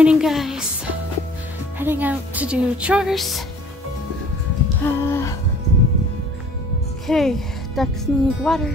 morning, guys. Heading out to do chores. Okay, ducks need water.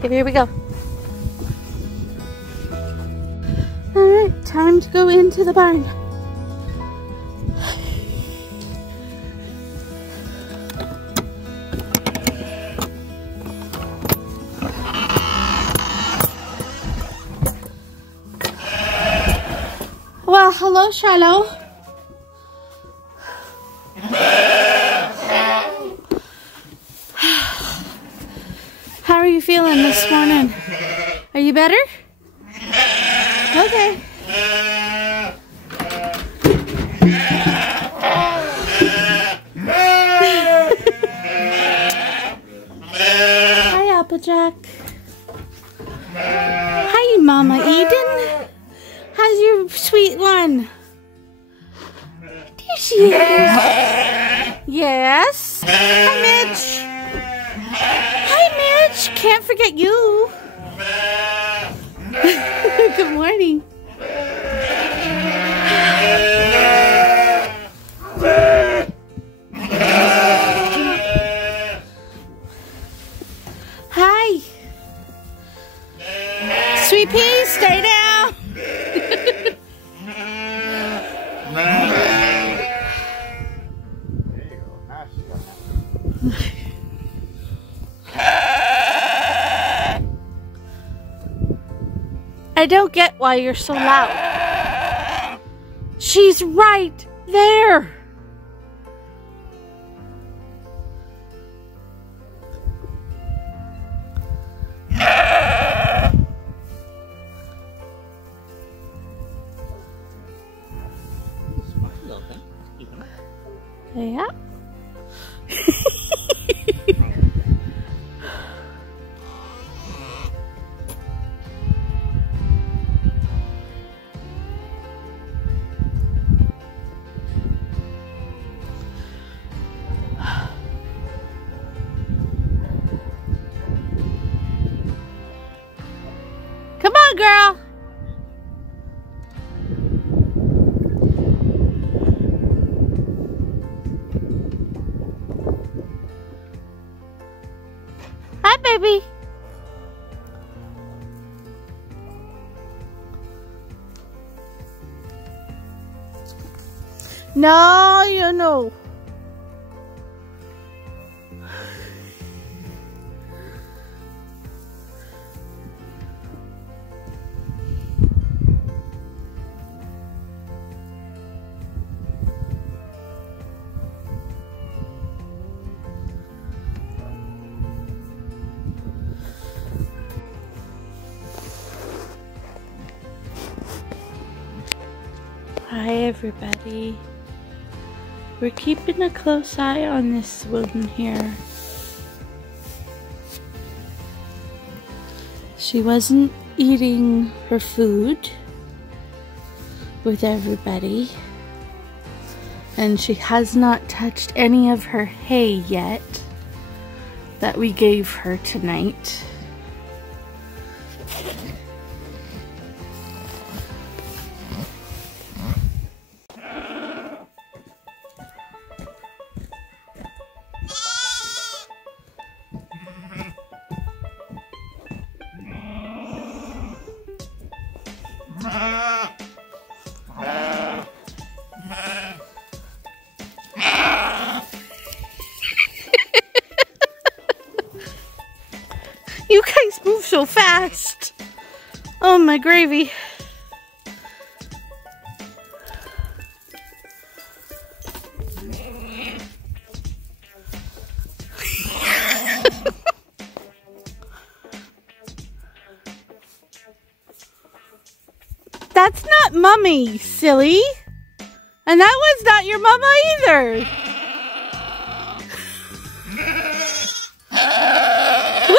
Here we go. Alright, time to go into the barn. Well, hello, Shiloh. How are you feeling this morning? Are you better? Okay. Hi, Applejack. Hi, Mama Eden. How's your sweet one? There she is. Yes. Hi, Mitch. Hi, Mitch. Can't forget you. Good morning. Hi. Sweet pea, stay down. I don't get why you're so loud. She's right there. Yeah. Come on, girl. Hi, baby. No, you know. Hi, everybody. We're keeping a close eye on this one here. She wasn't eating her food with everybody, and she has not touched any of her hay yet that we gave her tonight. You guys move so fast. Oh, my gravy. That's not Mummy, silly. And that one's not your mama either. Woo!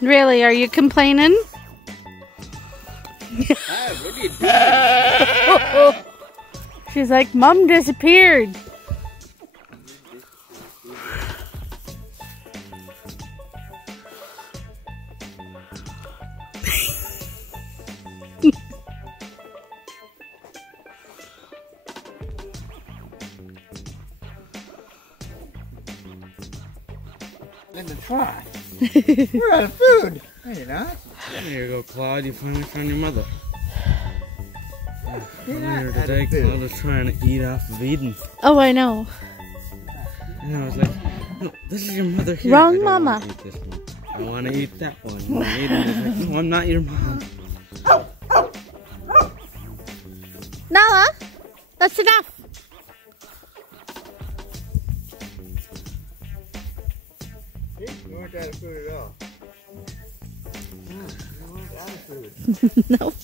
Really, are you complaining? What are you doing? She's like, Mom disappeared. Linda, try. We're out of food. No, you're not. There you go, Claude. You finally found your mother. You're Earlier not today, out of food. Claude was trying to eat off of Eden. Oh, I know. And I was like, no, this is your mother here. Wrong I don't mama. wanna eat this one. I want to eat that one. And Eden was like, no, I'm not your mom. Nala, that's enough. See? You weren't out of food at all. No, you weren't out of food. Nope.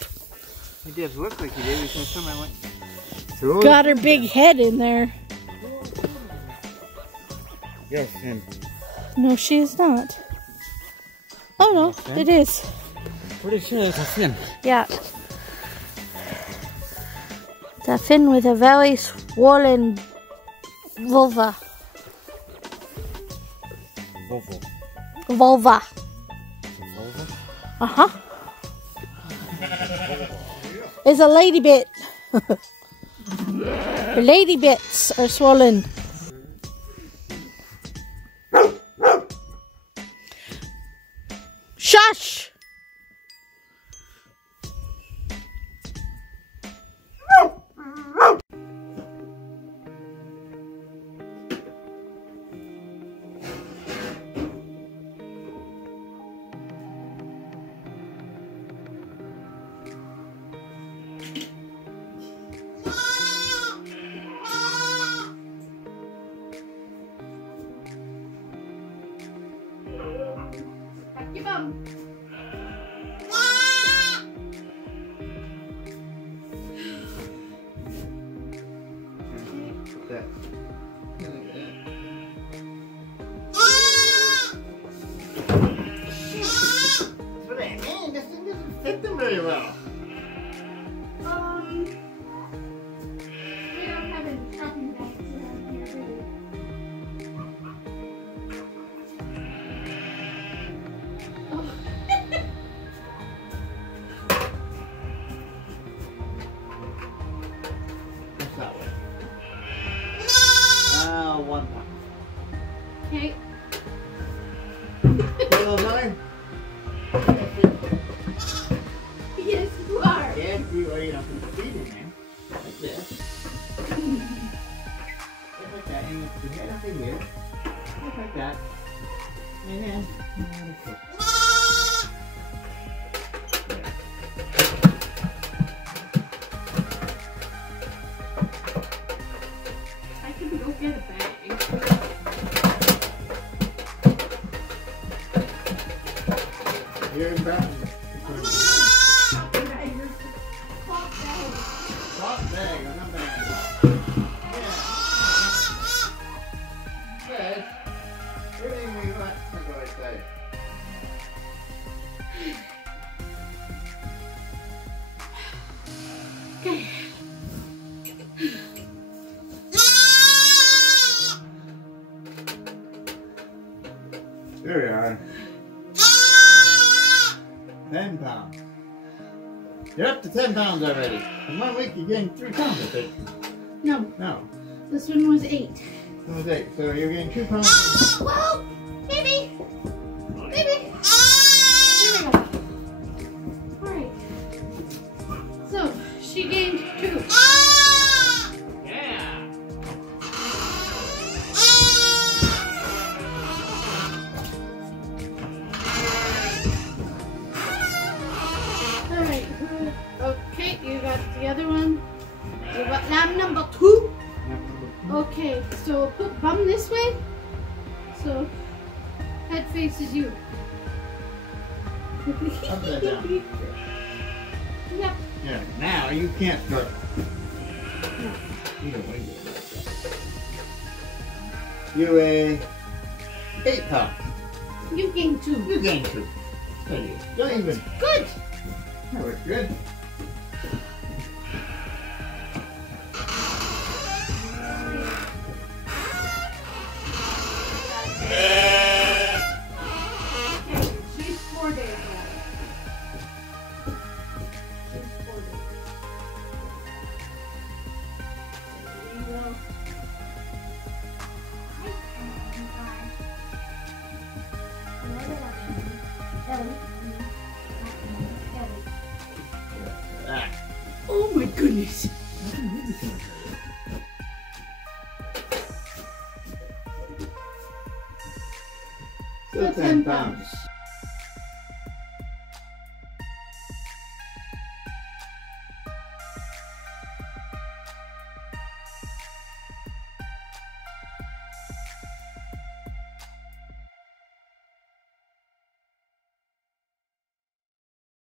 You did look like you did because someone went. Got her big head in there. Yes, Finn. No, she is not. Oh no, it is. Pretty sure that's a Finn. Yeah. It's a fin with a very swollen vulva. Volvo. Vulva. Volvo? Uh-huh. It's a lady bit. Her lady bits are swollen. Shush! Your bum. This thing doesn't fit them very well. We don't have any shopping bags around here, do we? Oh. What's that way? One time. Okay. Little time? Yes, you are. Yeah, you are, you know, put the feet in there. Like this. Just like that. And your head up in here. Just like that. And then, I can go get a bag. you're in back. Cloth bag, or not bag. Yeah. Good. Everything we want to go outside. Okay. There we are. 10 pounds. You're up to 10 pounds already. In 1 week you gained 3 pounds, I think. No, No. this one was 8. That was 8. So you're getting 2 pounds. Whoa! Baby! Baby! There we go. Alright. So, she gained 2. Yeah. Alright. Okay, you got the other one. You got lamb number 2. Okay, so put bum this way. So, head faces you. Upside down. Yep. Yeah. Now you can't start. No. You don't want to do it. You weigh 8 pounds. You gained 2. You gained 2. So you don't even. Good. That works good. Oh my goodness. Still 10 pounds.